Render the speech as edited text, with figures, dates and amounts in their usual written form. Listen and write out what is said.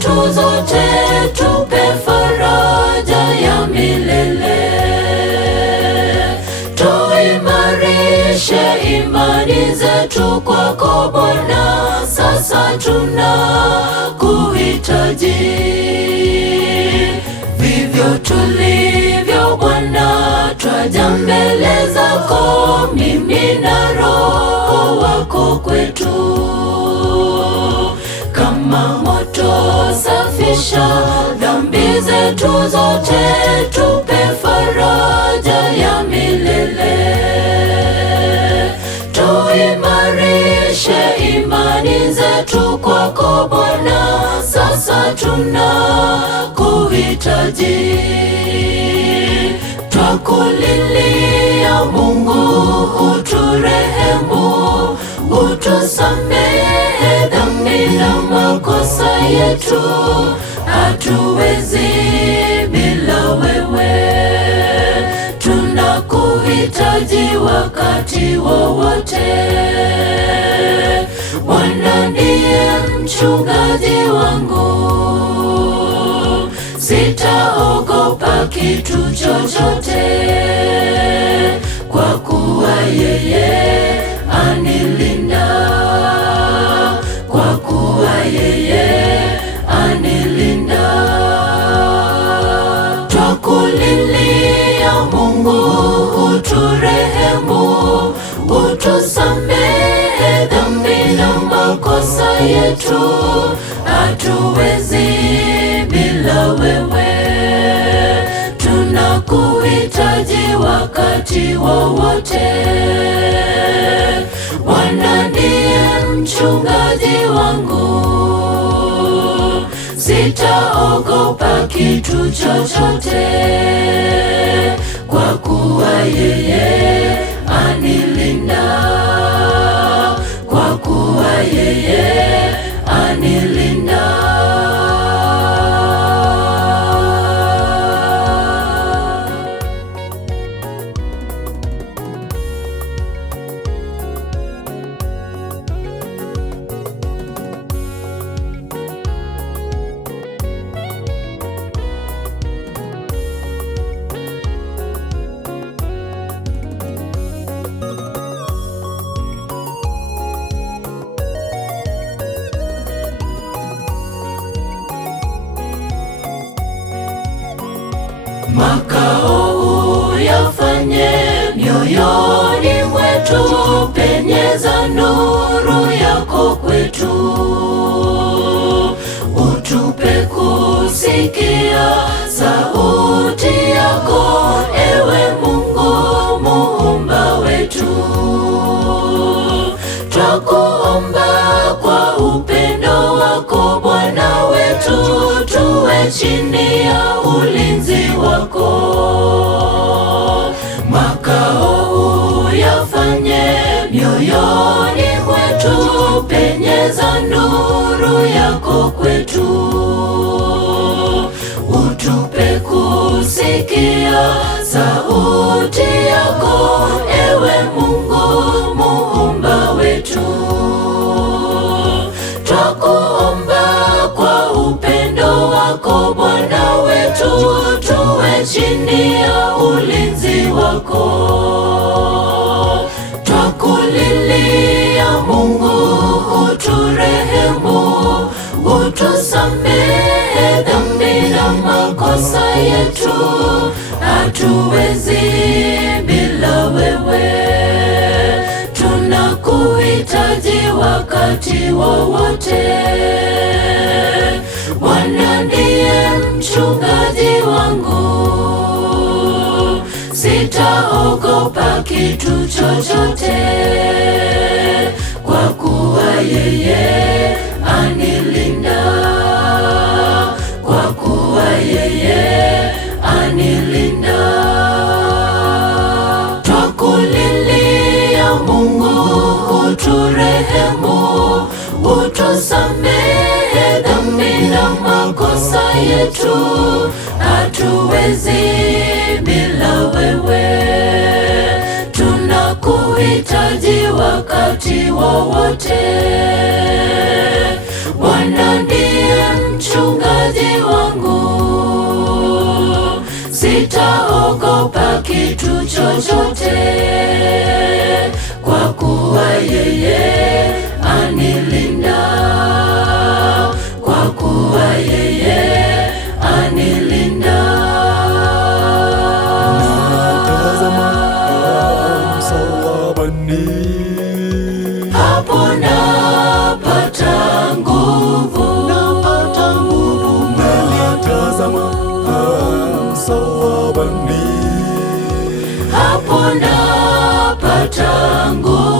zetu zote, tupe faraja ya milele. Tuimarishe imani zetu kwako Bwana, sasa tunakuhitaji. Vivyo tulivyo Bwana, twaja mbele zako, mimina Roho wako kwetu. Kama moto safisha dhambi zetu zote, tupe faraja ya milele. Tuimarishe imani zetu kwako Bwana, sasa tunakuhitaji. Twakulilia Mungu, uturehemu, utusamehe dhambi na makosa yetu. Hatuwezi bila wewe, tunakuhitaji wakati wowote. Bwana ndiye mchungaji wangu, sitaogopa kitu chochote, kwa kuwa yeye anilinda, kwa kuwa yeye anilinda. Twakulilia Mungu, uturehemu, utusamehe dhambi na makosa yetu. Hatuwezi bila wewe, tunakuhitaji wakati wowote. Bwana ndiye mchungaji wangu, sitaogopa kitu chochote, kwa kuwa yeye anilinda, kwa kuwa yeye anilinda. Makao uyafanye mioyoni mwetu, penyeza nuru yako kwetu. Utupe kusikia sauti yako, ewe Mungu muumba wetu. Twakuomba kwa upendo wako Bwana wetu, tuwe chini ya ulinzi wako. Makao uyafanye mioyoni mwetu, penyeza nuru yako kwetu. Utupe kusikia sauti yako, ewe Mungu muumba wetu. Twakuomba kwa upendo wako Bwana wetu, tuwe chini ya ulinzi wako. Twakulilia Mungu, uturehemu, utusamehe dhambi na makosa yetu. Hatuwezi bila wewe, tunakuhitaji wakati wowote. Bwana ndiye mchungaji wangu, sitaogopa kitu chochote, kwa kuwa yeye anilinda, kwa kuwa yeye anilinda. Twakulilia Mungu, uturehemu, utusamehe dhambi na makosa yetu. Hatuwezi bila wewe, tunakuhitaji wakati wowote. Bwana ndiye mchungaji wangu, sitaogopa kitu chochote, kwa kuwa yeye anilinda, kwa kuwa yeye anilinda. Natazama msalabani, hapo napata nguvu, napata nguvu. Natazama msalabani, hapo napata nguvu.